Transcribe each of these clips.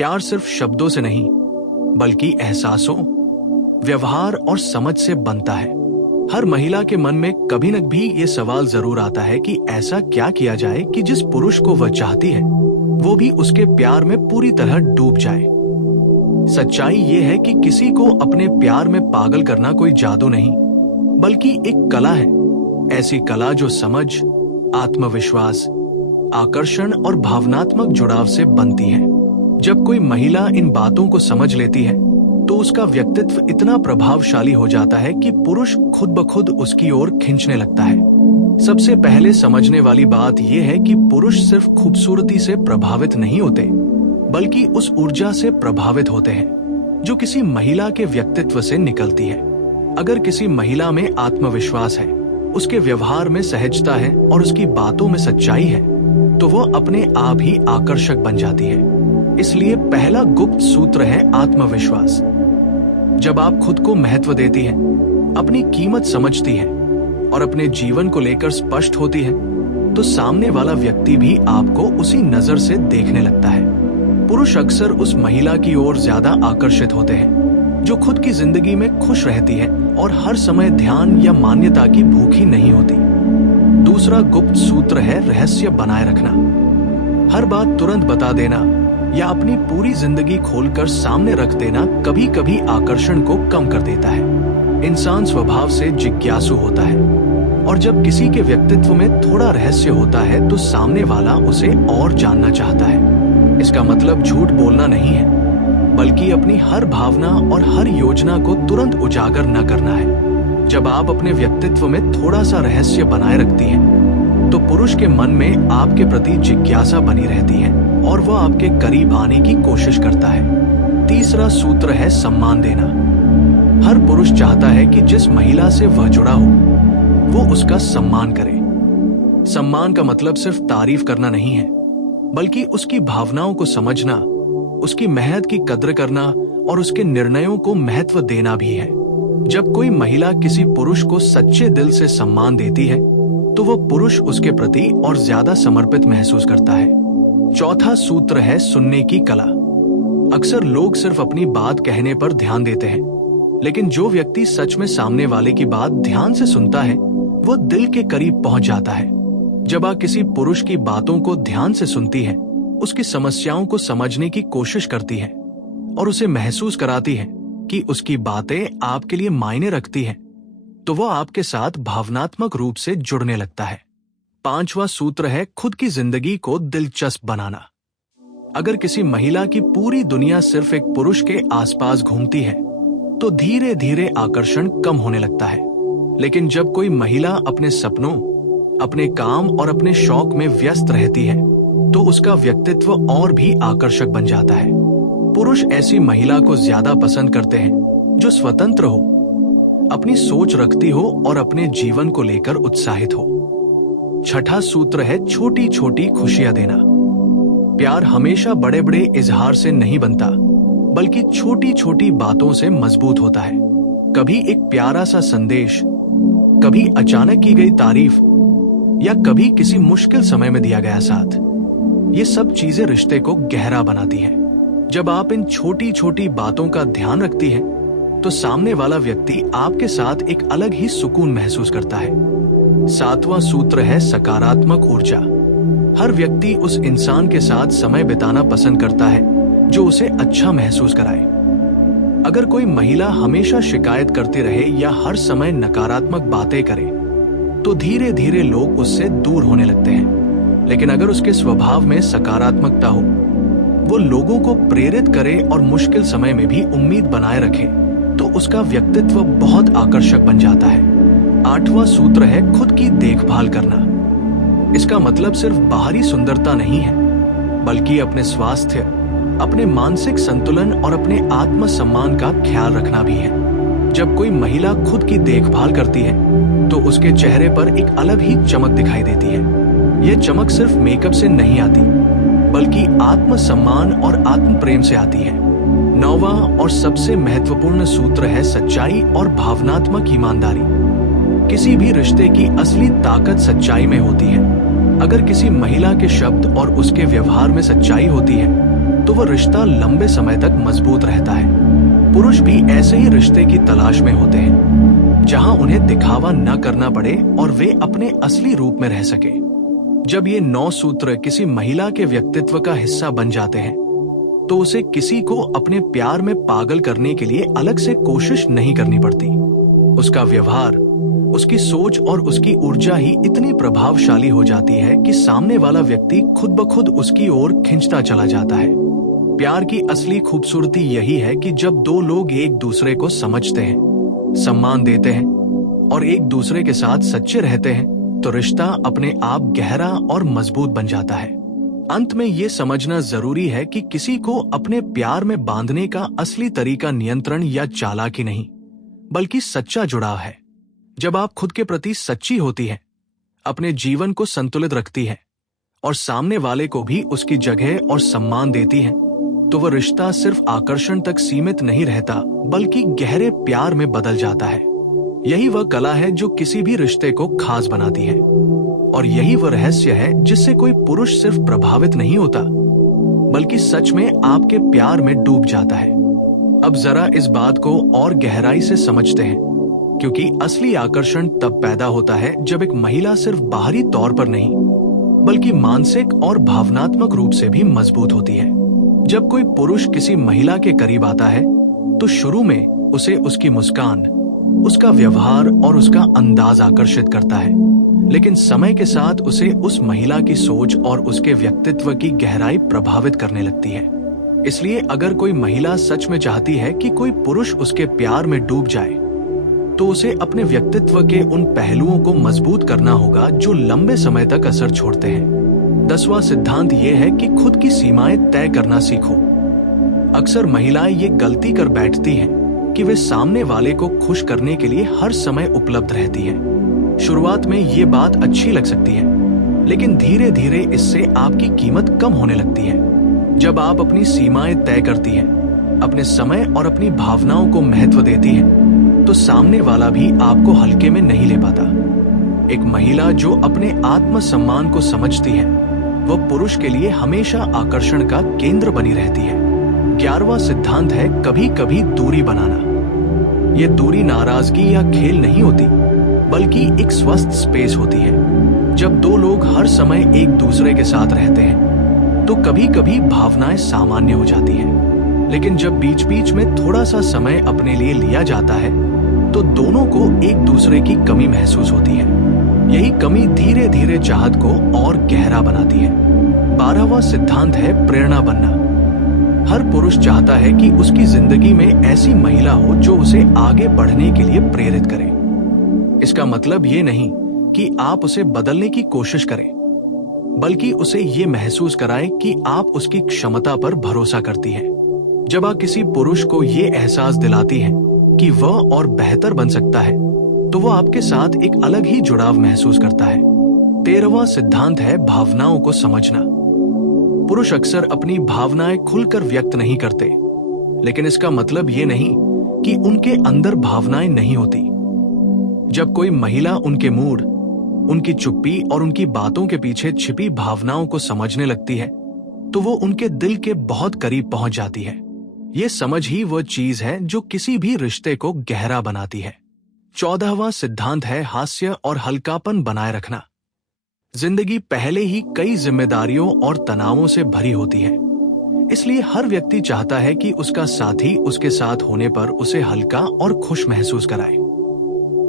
प्यार सिर्फ शब्दों से नहीं, बल्कि एहसासों, व्यवहार और समझ से बनता है। हर महिला के मन में कभी न कभी ये सवाल जरूर आता है कि ऐसा क्या किया जाए कि जिस पुरुष को वह चाहती है वो भी उसके प्यार में पूरी तरह डूब जाए। सच्चाई ये है कि किसी को अपने प्यार में पागल करना कोई जादू नहीं, बल्कि एक कला है। ऐसी कला जो समझ, आत्मविश्वास, आकर्षण और भावनात्मक जुड़ाव से बनती है। जब कोई महिला इन बातों को समझ लेती है तो उसका व्यक्तित्व इतना प्रभावशाली हो जाता है कि पुरुष खुद ब खुद उसकी ओर खींचने लगता है। सबसे पहले समझने वाली बात यह है कि पुरुष सिर्फ खूबसूरती से प्रभावित नहीं होते, बल्कि उस ऊर्जा से प्रभावित होते हैं जो किसी महिला के व्यक्तित्व से निकलती है। अगर किसी महिला में आत्मविश्वास है, उसके व्यवहार में सहजता है और उसकी बातों में सच्चाई है, तो वो अपने आप ही आकर्षक बन जाती है। इसलिए पहला गुप्त सूत्र है आत्मविश्वास। जब आप खुद को महत्व देती है, अपनी कीमत समझती है और अपने जीवन को लेकर स्पष्ट होती है, तो सामने वाला व्यक्ति भी आपको उसी नजर से देखने लगता है। पुरुष अक्सर उस महिला की ओर ज्यादा आकर्षित होते हैं जो खुद की जिंदगी में खुश रहती है और हर समय ध्यान या मान्यता की भूखी नहीं होती। दूसरा गुप्त सूत्र है रहस्य बनाए रखना। हर बात तुरंत बता देना या अपनी पूरी जिंदगी खोलकर सामने रख देना कभी कभी आकर्षण को कम कर देता है। इंसान स्वभाव से जिज्ञासु होता है और जब किसी के व्यक्तित्व में थोड़ा रहस्य होता है तो सामने वाला उसे और जानना चाहता है। इसका मतलब झूठ बोलना नहीं है, बल्कि अपनी हर भावना और हर योजना को तुरंत उजागर न करना है। जब आप अपने व्यक्तित्व में थोड़ा सा रहस्य बनाए रखती हैं, तो पुरुष के मन में आपके प्रति जिज्ञासा बनी रहती है और वह आपके करीब आने की कोशिश करता है। तीसरा सूत्र है सम्मान देना। हर पुरुष चाहता है कि जिस महिला से वह जुड़ा हो वो उसका सम्मान करे। सम्मान का मतलब सिर्फ तारीफ करना नहीं है, बल्कि उसकी भावनाओं को समझना, उसकी मेहनत की कद्र करना और उसके निर्णयों को महत्व देना भी है। जब कोई महिला किसी पुरुष को सच्चे दिल से सम्मान देती है तो वो पुरुष उसके प्रति और ज्यादा समर्पित महसूस करता है। चौथा सूत्र है सुनने की कला। अक्सर लोग सिर्फ अपनी बात कहने पर ध्यान देते हैं, लेकिन जो व्यक्ति सच में सामने वाले की बात ध्यान से सुनता है वो दिल के करीब पहुंच जाता है। जब आप किसी पुरुष की बातों को ध्यान से सुनती है, उसकी समस्याओं को समझने की कोशिश करती है और उसे महसूस कराती है कि उसकी बातें आपके लिए मायने रखती हैं, तो वो आपके साथ भावनात्मक रूप से जुड़ने लगता है। पांचवा सूत्र है खुद की जिंदगी को दिलचस्प बनाना। अगर किसी महिला की पूरी दुनिया सिर्फ एक पुरुष के आसपास घूमती है तो धीरे धीरे आकर्षण कम होने लगता है। लेकिन जब कोई महिला अपने सपनों, अपने काम और अपने शौक में व्यस्त रहती है तो उसका व्यक्तित्व और भी आकर्षक बन जाता है। पुरुष ऐसी महिला को ज्यादा पसंद करते हैं जो स्वतंत्र हो, अपनी सोच रखती हो और अपने जीवन को लेकर उत्साहित हो। छठा सूत्र है छोटी छोटी खुशियां देना। प्यार हमेशा बड़े बड़े इजहार से नहीं बनता, बल्कि छोटी छोटी बातों से मजबूत होता है। कभी एक प्यारा सा संदेश, कभी अचानक की गई तारीफ या कभी किसी मुश्किल समय में दिया गया साथ, ये सब चीजें रिश्ते को गहरा बनाती हैं। जब आप इन छोटी छोटी बातों का ध्यान रखती हैं, तो सामने वाला व्यक्ति आपके साथ एक अलग ही सुकून महसूस करता है। सातवां सूत्र है सकारात्मक ऊर्जा। हर व्यक्ति उस इंसान के साथ समय बिताना पसंद करता है जो उसे अच्छा महसूस कराए। अगर कोई महिला हमेशा शिकायत करती रहे या हर समय नकारात्मक बातें करे तो धीरे धीरे लोग उससे दूर होने लगते हैं। लेकिन अगर उसके स्वभाव में सकारात्मकता हो, वो लोगों को प्रेरित करे और मुश्किल समय में भी उम्मीद बनाए रखे, तो उसका व्यक्तित्व बहुत आकर्षक बन जाता है। आठवां सूत्र है खुद की देखभाल करना। इसका मतलब सिर्फ बाहरी सुंदरता नहीं है, बल्कि अपने स्वास्थ्य, अपने मानसिक संतुलन और अपने आत्मसम्मान का ख्याल रखना भी है। जब कोई महिला खुद की देखभाल करती है तो उसके चेहरे पर एक अलग ही चमक दिखाई देती है। यह चमक सिर्फ मेकअप से नहीं आती, बल्कि आत्मसम्मान और आत्म प्रेम से आती है। नौवां और सबसे महत्वपूर्ण सूत्र है सच्चाई और भावनात्मक ईमानदारी। किसी भी रिश्ते की असली ताकत सच्चाई में होती है। अगर किसी महिला के शब्द और उसके व्यवहार में सच्चाई होती है तो वह रिश्ता लंबे समय तक मजबूत रहता है। पुरुष भी ऐसे ही रिश्ते की तलाश में होते हैं जहां उन्हें दिखावा न करना पड़े और वे अपने असली रूप में रह सके। जब ये 9 सूत्र किसी महिला के व्यक्तित्व का हिस्सा बन जाते हैं तो उसे किसी को अपने प्यार में पागल करने के लिए अलग से कोशिश नहीं करनी पड़ती। उसका व्यवहार, उसकी सोच और उसकी ऊर्जा ही इतनी प्रभावशाली हो जाती है कि सामने वाला व्यक्ति खुद ब खुद उसकी ओर खिंचता चला जाता है। प्यार की असली खूबसूरती यही है कि जब 2 लोग एक दूसरे को समझते हैं, सम्मान देते हैं और एक दूसरे के साथ सच्चे रहते हैं तो रिश्ता अपने आप गहरा और मजबूत बन जाता है। अंत में ये समझना जरूरी है कि किसी को अपने प्यार में बांधने का असली तरीका नियंत्रण या चालाकी नहीं, बल्कि सच्चा जुड़ाव है। जब आप खुद के प्रति सच्ची होती है, अपने जीवन को संतुलित रखती है और सामने वाले को भी उसकी जगह और सम्मान देती है, तो वह रिश्ता सिर्फ आकर्षण तक सीमित नहीं रहता, बल्कि गहरे प्यार में बदल जाता है। यही वह कला है जो किसी भी रिश्ते को खास बनाती है और यही वह रहस्य है जिससे कोई पुरुष सिर्फ प्रभावित नहीं होता, बल्कि सच में आपके प्यार में डूब जाता है। अब जरा इस बात को और गहराई से समझते हैं, क्योंकि असली आकर्षण तब पैदा होता है जब एक महिला सिर्फ बाहरी तौर पर नहीं, बल्कि मानसिक और भावनात्मक रूप से भी मजबूत होती है। जब कोई पुरुष किसी महिला के करीब आता है तो शुरू में उसे उसकी मुस्कान, उसका व्यवहार और उसका अंदाज आकर्षित करता है, लेकिन समय के साथ उसे उस महिला की सोच और उसके व्यक्तित्व की गहराई प्रभावित करने लगती है। इसलिए अगर कोई महिला सच में चाहती है कि कोई पुरुष उसके प्यार में डूब जाए, तो उसे अपने व्यक्तित्व के उन पहलुओं को मजबूत करना होगा जो लंबे समय तक असर छोड़ते हैं। 10वां सिद्धांत यह है कि खुद की सीमाएं तय करना सीखो। अक्सर महिलाएं ये गलती कर बैठती हैं कि वे सामने वाले को खुश करने के लिए हर समय उपलब्ध रहती हैं। शुरुआत में ये बात अच्छी लग सकती है, लेकिन धीरे धीरे इससे आपकी कीमत कम होने लगती है। जब आप अपनी सीमाएं तय करती हैं, अपने समय और अपनी भावनाओं को महत्व देती हैं, तो सामने वाला भी आपको हल्के में नहीं ले पाता। एक महिला जो अपने आत्मसम्मान को समझती है, वह पुरुष के लिए हमेशा आकर्षण का केंद्र बनी रहती है। 11वां सिद्धांत है कभी कभी दूरी बनाना। ये दूरी नाराजगी या खेल नहीं होती, बल्कि एक स्वस्थ स्पेस होती है। जब 2 लोग हर समय एक दूसरे के साथ रहते हैं तो कभी कभी भावनाएं सामान्य हो जाती हैं, लेकिन जब बीच बीच में थोड़ा सा समय अपने लिए लिया जाता है तो दोनों को एक दूसरे की कमी महसूस होती है। यही कमी धीरे धीरे चाहत को और गहरा बनाती है। 12वां सिद्धांत है प्रेरणा बनना। हर पुरुष चाहता है कि उसकी जिंदगी में ऐसी महिला हो जो उसे आगे बढ़ने के लिए प्रेरित करे। इसका मतलब ये नहीं कि आप उसे बदलने की कोशिश करें, बल्कि उसे ये महसूस कराएं कि आप उसकी क्षमता पर भरोसा करती हैं। जब आप किसी पुरुष को ये एहसास दिलाती हैं कि वह और बेहतर बन सकता है, तो वह आपके साथ एक अलग ही जुड़ाव महसूस करता है। 13वां सिद्धांत है भावनाओं को समझना। पुरुष अक्सर अपनी भावनाएं खुलकर व्यक्त नहीं करते, लेकिन इसका मतलब ये नहीं कि उनके अंदर भावनाएं नहीं होती। जब कोई महिला उनके मूड, उनकी चुप्पी और उनकी बातों के पीछे छिपी भावनाओं को समझने लगती है, तो वो उनके दिल के बहुत करीब पहुंच जाती है। ये समझ ही वो चीज है जो किसी भी रिश्ते को गहरा बनाती है। 14वां सिद्धांत है हास्य और हल्कापन बनाए रखना। जिंदगी पहले ही कई जिम्मेदारियों और तनावों से भरी होती है, इसलिए हर व्यक्ति चाहता है कि उसका साथी उसके साथ होने पर उसे हल्का और खुश महसूस कराए।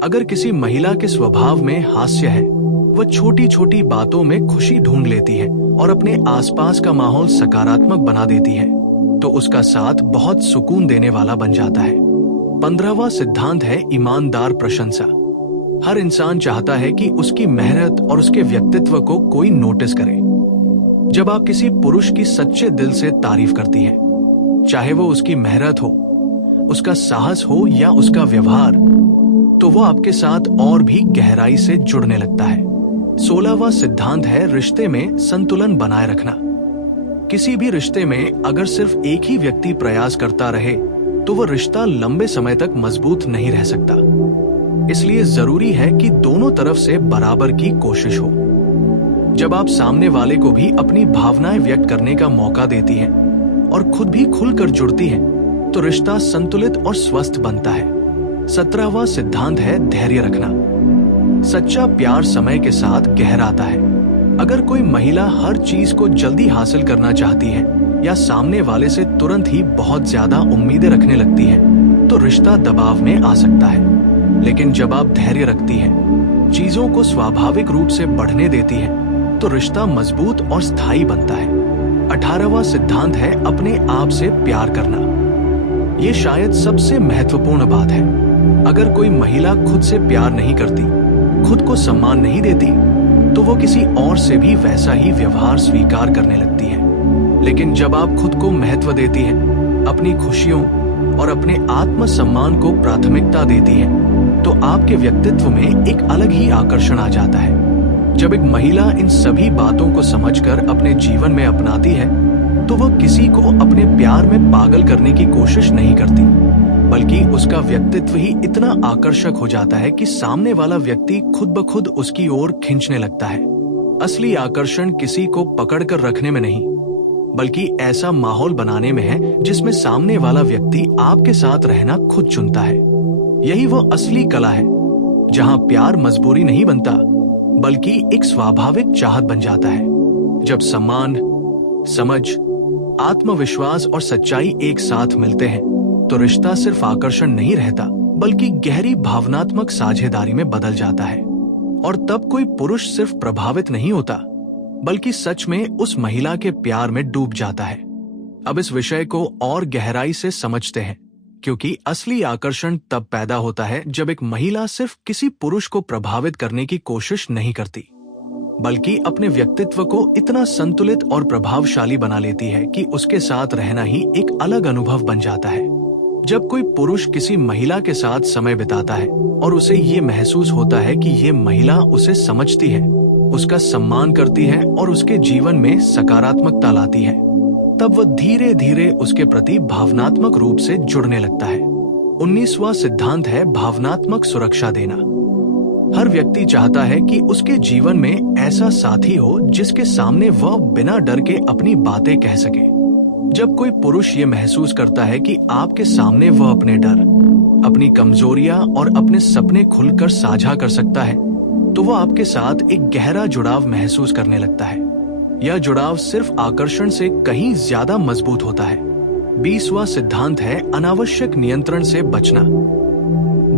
अगर किसी महिला के स्वभाव में हास्य है, वह छोटी छोटी बातों में खुशी ढूंढ लेती है और अपने आसपास का माहौल सकारात्मक बना देती है, तो उसका साथ बहुत सुकून देने वाला बन जाता है। 15वां सिद्धांत है ईमानदार प्रशंसा। हर इंसान चाहता है कि उसकी मेहनत और उसके व्यक्तित्व को कोई नोटिस करे। जब आप किसी पुरुष की सच्चे दिल से तारीफ करती हैं, चाहे वो उसकी मेहनत हो, उसका साहस हो या उसका व्यवहार, तो वो आपके साथ और भी गहराई से जुड़ने लगता है। 16वां सिद्धांत है रिश्ते में संतुलन बनाए रखना। किसी भी रिश्ते में अगर सिर्फ एक ही व्यक्ति प्रयास करता रहे, तो वह रिश्ता लंबे समय तक मजबूत नहीं रह सकता। इसलिए जरूरी है कि दोनों तरफ से बराबर की कोशिश हो। जब आप सामने वाले को भी अपनी भावनाएं व्यक्त करने का मौका देती हैं और खुद भी खुलकर जुड़ती हैं, तो रिश्ता संतुलित और स्वस्थ बनता है। 17वां सिद्धांत है धैर्य रखना। सच्चा प्यार समय के साथ गहराता है। अगर कोई महिला हर चीज को जल्दी हासिल करना चाहती है या सामने वाले से तुरंत ही बहुत ज्यादा उम्मीदें रखने लगती है, तो रिश्ता दबाव में आ सकता है। लेकिन जब आप धैर्य रखती हैं, चीजों को स्वाभाविक रूप से बढ़ने देती है, तो रिश्ता मजबूत और स्थायी बनता है। 18वां सिद्धांत है अपने आप से प्यार करना। ये शायद सबसे महत्वपूर्ण बात है। अगर कोई महिला खुद से प्यार नहीं करती, खुद को सम्मान नहीं देती, तो वो किसी और से भी वैसा ही व्यवहार स्वीकार करने लगती है। लेकिन जब आप खुद को महत्व देती हैं, अपनी खुशियों और अपने आत्मसम्मान को प्राथमिकता देती हैं, तो आपके व्यक्तित्व में एक अलग ही आकर्षण आ जाता है। जब एक महिला इन सभी बातों को समझकर अपने जीवन में अपनाती है, तो वह किसी को अपने प्यार में पागल करने की कोशिश नहीं करती, बल्कि उसका व्यक्तित्व ही इतना आकर्षक हो जाता है कि सामने वाला व्यक्ति खुद ब खुद उसकी ओर खींचने लगता है। असली आकर्षण किसी को पकड़कर रखने में नहीं, बल्कि ऐसा माहौल बनाने में है जिसमें सामने वाला व्यक्ति आपके साथ रहना खुद चुनता है। यही वो असली कला है, जहां प्यार मजबूरी नहीं बनता, बल्कि एक स्वाभाविक चाहत बन जाता है। जब सम्मान, समझ, आत्मविश्वास और सच्चाई एक साथ मिलते हैं, तो रिश्ता सिर्फ आकर्षण नहीं रहता, बल्कि गहरी भावनात्मक साझेदारी में बदल जाता है। और तब कोई पुरुष सिर्फ प्रभावित नहीं होता, बल्कि सच में उस महिला के प्यार में डूब जाता है। अब इस विषय को और गहराई से समझते हैं, क्योंकि असली आकर्षण तब पैदा होता है जब एक महिला सिर्फ किसी पुरुष को प्रभावित करने की कोशिश नहीं करती, बल्कि अपने व्यक्तित्व को इतना संतुलित और प्रभावशाली बना लेती है कि उसके साथ रहना ही एक अलग अनुभव बन जाता है। जब कोई पुरुष किसी महिला के साथ समय बिताता है और उसे ये महसूस होता है कि ये महिला उसे समझती है, उसका सम्मान करती है और उसके जीवन में सकारात्मकता लाती है, तब वह धीरे धीरे उसके प्रति भावनात्मक रूप से जुड़ने लगता है। 19वां सिद्धांत है भावनात्मक सुरक्षा देना। हर व्यक्ति चाहता है कि उसके जीवन में ऐसा साथी हो जिसके सामने वह बिना डर के अपनी बातें कह सके। जब कोई पुरुष ये महसूस करता है कि आपके सामने वह अपने डर, अपनी कमजोरियां और अपने सपने खुलकर साझा कर सकता है, तो वह आपके साथ एक गहरा जुड़ाव महसूस करने लगता है। यह जुड़ाव सिर्फ आकर्षण से कहीं ज्यादा मजबूत होता है। 20वां सिद्धांत है अनावश्यक नियंत्रण से बचना।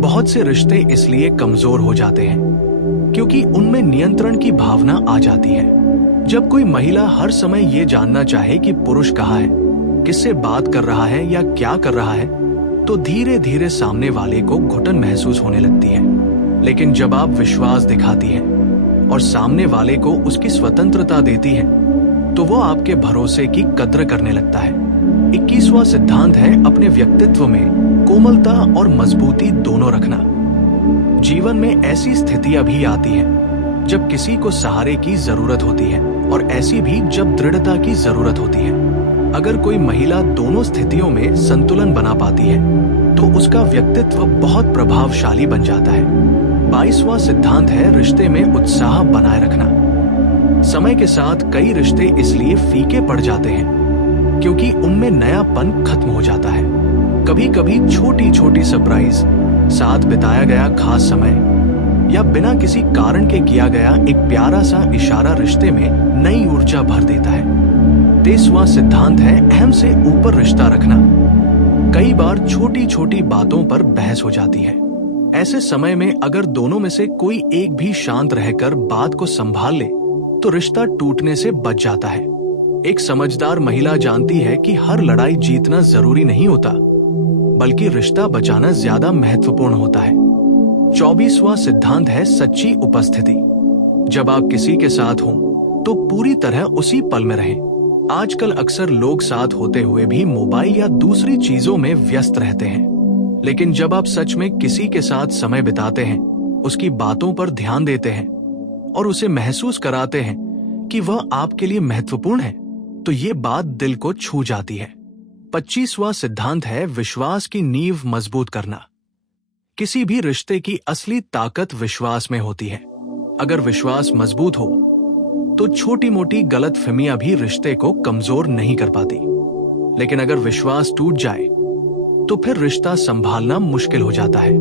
बहुत से रिश्ते इसलिए कमजोर हो जाते हैं क्योंकि उनमें नियंत्रण की भावना आ जाती है। जब कोई महिला हर समय ये जानना चाहे कि पुरुष कहाँ है, किससे बात कर रहा है या क्या कर रहा है, तो धीरे धीरे सामने वाले को घुटन महसूस होने लगती है। लेकिन जब आप विश्वास दिखाती हैं और सामने वाले को उसकी स्वतंत्रता देती हैं, तो वो आपके भरोसे की कद्र करने लगता है। 21वां सिद्धांत है अपने व्यक्तित्व में कोमलता और मजबूती दोनों रखना। जीवन में ऐसी स्थितियां भी आती हैं जब किसी को सहारे की जरूरत होती है और ऐसी भी जब दृढ़ता की जरूरत होती है। अगर कोई महिला दोनों स्थितियों में संतुलन बना पाती है, तो उसका व्यक्तित्व बहुत प्रभावशाली बन जाता है। 22वां सिद्धांत है रिश्ते में उत्साह बनाए रखना। समय के साथ कई रिश्ते इसलिए फीके पड़ जाते हैं क्योंकि उनमें नयापन खत्म हो जाता है। कभी कभी छोटी छोटी सरप्राइज, साथ बिताया गया खास समय या बिना किसी कारण के किया गया एक प्यारा सा इशारा रिश्ते में नई ऊर्जा भर देता है। 23वां सिद्धांत है अहम से ऊपर रिश्ता रखना। कई बार छोटी छोटी बातों पर बहस हो जाती है। ऐसे समय में अगर दोनों में से कोई एक भी शांत रहकर बात को संभाल ले, तो रिश्ता टूटने से बच जाता है। एक समझदार महिला जानती है कि हर लड़ाई जीतना जरूरी नहीं होता, बल्कि रिश्ता बचाना ज्यादा महत्वपूर्ण होता है। 24वां सिद्धांत है सच्ची उपस्थिति। जब आप किसी के साथ हों, तो पूरी तरह उसी पल में रहें। आजकल अक्सर लोग साथ होते हुए भी मोबाइल या दूसरी चीजों में व्यस्त रहते हैं, लेकिन जब आप सच में किसी के साथ समय बिताते हैं, उसकी बातों पर ध्यान देते हैं और उसे महसूस कराते हैं कि वह आपके लिए महत्वपूर्ण है, तो ये बात दिल को छू जाती है। 25वां सिद्धांत है विश्वास की नींव मजबूत करना। किसी भी रिश्ते की असली ताकत विश्वास में होती है। अगर विश्वास मजबूत हो, तो छोटी मोटी गलतफहमियां भी रिश्ते को कमजोर नहीं कर पाती। लेकिन अगर विश्वास टूट जाए तो फिर रिश्ता संभालना मुश्किल हो जाता है।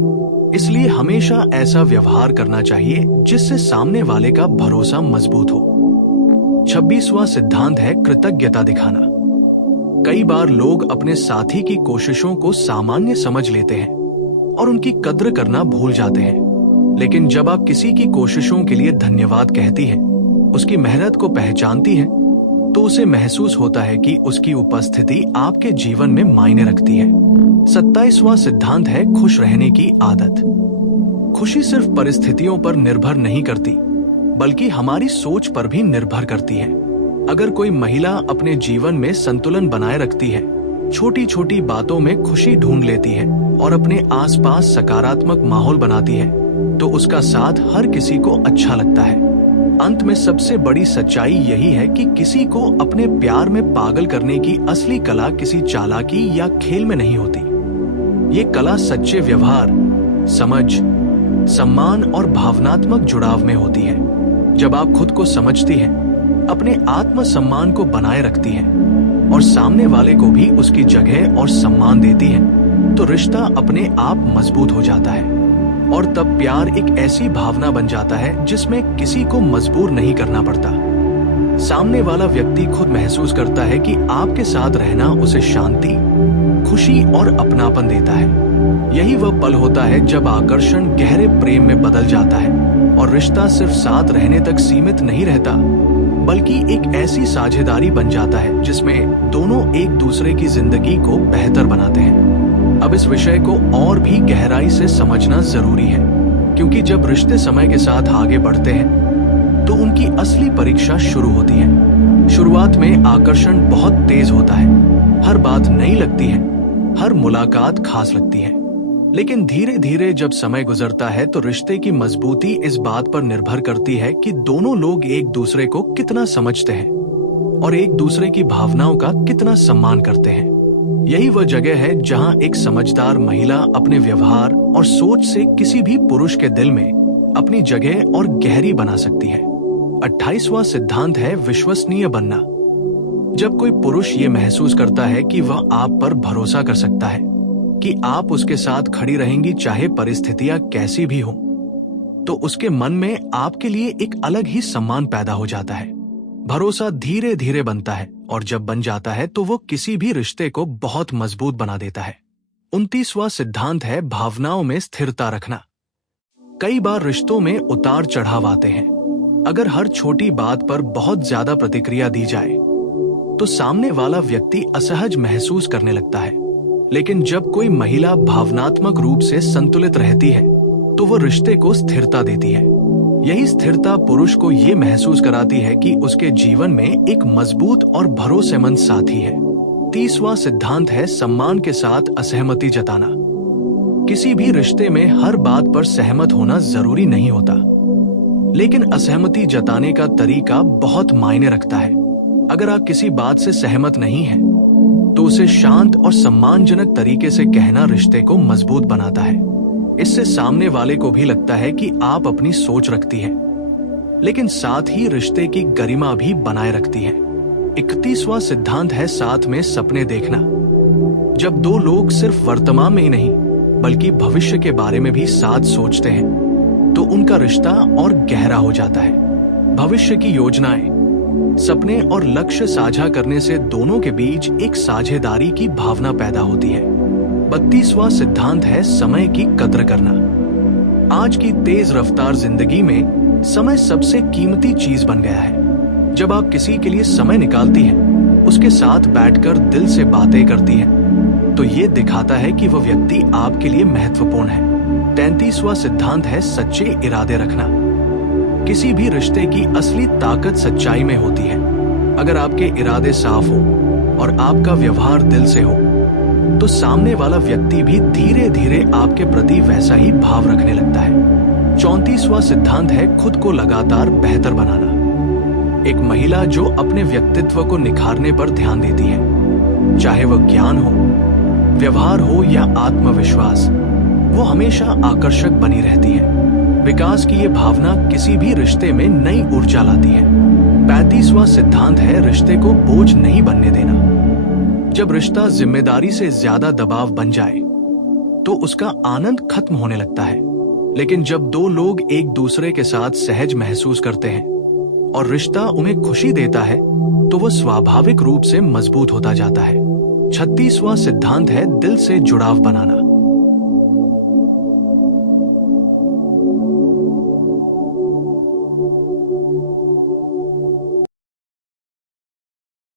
इसलिए हमेशा ऐसा व्यवहार करना चाहिए जिससे सामने वाले का भरोसा मजबूत हो। 26वां सिद्धांत है कृतज्ञता दिखाना। कई बार लोग अपने साथी की कोशिशों को सामान्य समझ लेते हैं और उनकी कद्र करना भूल जाते हैं। लेकिन जब आप किसी की कोशिशों के लिए धन्यवाद कहती हैं, उसकी मेहनत को पहचानती हैं, तो उसे महसूस होता है कि उसकी उपस्थिति आपके जीवन में मायने रखती है। 27वां सिद्धांत है खुश रहने की आदत। खुशी सिर्फ परिस्थितियों पर निर्भर नहीं करती, बल्कि हमारी सोच पर भी निर्भर करती है। अगर कोई महिला अपने जीवन में संतुलन बनाए रखती है, छोटी छोटी बातों में खुशी ढूंढ लेती है और अपने आसपास सकारात्मक माहौल बनाती है, तो उसका साथ हर किसी को अच्छा लगता है। अंत में सबसे बड़ी सच्चाई यही है कि किसी को अपने प्यार में पागल करने की असली कला किसी चालाकी या खेल में नहीं होती। ये कला सच्चे व्यवहार, समझ, सम्मान और भावनात्मक जुड़ाव में होती है। जब आप खुद को समझती हैं, अपने आत्मसम्मान को बनाए रखती हैं और सामने वाले को भी उसकी जगह और सम्मान देती हैं, तो रिश्ता अपने आप मजबूत हो जाता है। और तब प्यार एक ऐसी भावना बन जाता है जिसमें किसी को मजबूर नहीं करना पड़ता। सामने वाला व्यक्ति खुद महसूस करता है कि आपके साथ रहना उसे शांति, खुशी और अपनापन देता है। यही वह पल होता है जब आकर्षण गहरे प्रेम में बदल जाता है और रिश्ता सिर्फ साथ रहने तक सीमित नहीं रहता, बल्कि एक ऐसी साझेदारी बन जाता है जिसमें दोनों एक दूसरे की जिंदगी को बेहतर बनाते हैं। अब इस विषय को और भी गहराई से समझना जरूरी है, क्योंकि जब रिश्ते समय के साथ आगे बढ़ते हैं तो उनकी असली परीक्षा शुरू होती है। शुरुआत में आकर्षण बहुत तेज होता है, हर बात नई लगती है, हर मुलाकात खास लगती है। लेकिन धीरे धीरे जब समय गुजरता है तो रिश्ते की मजबूती इस बात पर निर्भर करती है कि दोनों लोग एक दूसरे को कितना समझते हैं और एक दूसरे की भावनाओं का कितना सम्मान करते हैं। यही वह जगह है जहां एक समझदार महिला अपने व्यवहार और सोच से किसी भी पुरुष के दिल में अपनी जगह और गहरी बना सकती है। 28वां सिद्धांत है विश्वसनीय बनना। जब कोई पुरुष ये महसूस करता है कि वह आप पर भरोसा कर सकता है, कि आप उसके साथ खड़ी रहेंगी चाहे परिस्थितियां कैसी भी हों, तो उसके मन में आपके लिए एक अलग ही सम्मान पैदा हो जाता है। भरोसा धीरे धीरे बनता है और जब बन जाता है तो वो किसी भी रिश्ते को बहुत मजबूत बना देता है। 29वां सिद्धांत है भावनाओं में स्थिरता रखना। कई बार रिश्तों में उतार चढ़ाव आते हैं। अगर हर छोटी बात पर बहुत ज्यादा प्रतिक्रिया दी जाए तो सामने वाला व्यक्ति असहज महसूस करने लगता है। लेकिन जब कोई महिला भावनात्मक रूप से संतुलित रहती है तो वो रिश्ते को स्थिरता देती है। यही स्थिरता पुरुष को ये महसूस कराती है कि उसके जीवन में एक मजबूत और भरोसेमंद साथी है। 30वां सिद्धांत है सम्मान के साथ असहमति जताना। किसी भी रिश्ते में हर बात पर सहमत होना जरूरी नहीं होता, लेकिन असहमति जताने का तरीका बहुत मायने रखता है। अगर आप किसी बात से सहमत नहीं हैं, तो उसे शांत और सम्मानजनक तरीके से कहना रिश्ते को मजबूत बनाता है। इससे सामने वाले को भी लगता है कि आप अपनी सोच रखती हैं, लेकिन साथ ही रिश्ते की गरिमा भी बनाए रखती है। 31वां सिद्धांत है साथ में सपने देखना। जब दो लोग सिर्फ वर्तमान में ही नहीं बल्कि भविष्य के बारे में भी साथ सोचते हैं तो उनका रिश्ता और गहरा हो जाता है। भविष्य की योजनाएं, सपने और लक्ष्य साझा करने से दोनों के बीच एक साझेदारी की भावना पैदा होती है। 32वां सिद्धांत है समय की कद्र करना। आज की तेज रफ्तार जिंदगी में समय सबसे कीमती चीज बन गया है। जब आप किसी के लिए समय निकालती हैं, उसके साथ बैठकर दिल से बातें करती हैं, तो ये दिखाता है कि वह व्यक्ति आपके लिए महत्वपूर्ण है। 33वां सिद्धांत है सच्चे इरादे रखना। किसी भी रिश्ते की असली ताकत सच्चाई में होती है। अगर आपके इरादे साफ हो और आपका व्यवहार दिल से हो, तो सामने वाला व्यक्ति भी धीरे धीरे आपके प्रति वैसा ही भाव रखने लगता है। 34वां सिद्धांत है खुद को लगातार बेहतर बनाना। एक महिला जो अपने व्यक्तित्व को निखारने पर ध्यान देती है, चाहे वह ज्ञान हो, व्यवहार हो या आत्मविश्वास, वो हमेशा आकर्षक बनी रहती है। विकास की ये भावना किसी भी रिश्ते में नई ऊर्जा लाती है। 35वां सिद्धांत है रिश्ते को बोझ नहीं बनने देना। जब रिश्ता जिम्मेदारी से ज्यादा दबाव बन जाए तो उसका आनंद खत्म होने लगता है। लेकिन जब दो लोग एक दूसरे के साथ सहज महसूस करते हैं और रिश्ता उन्हें खुशी देता है तो वह स्वाभाविक रूप से मजबूत होता जाता है। 36वां सिद्धांत है दिल से जुड़ाव बनाना।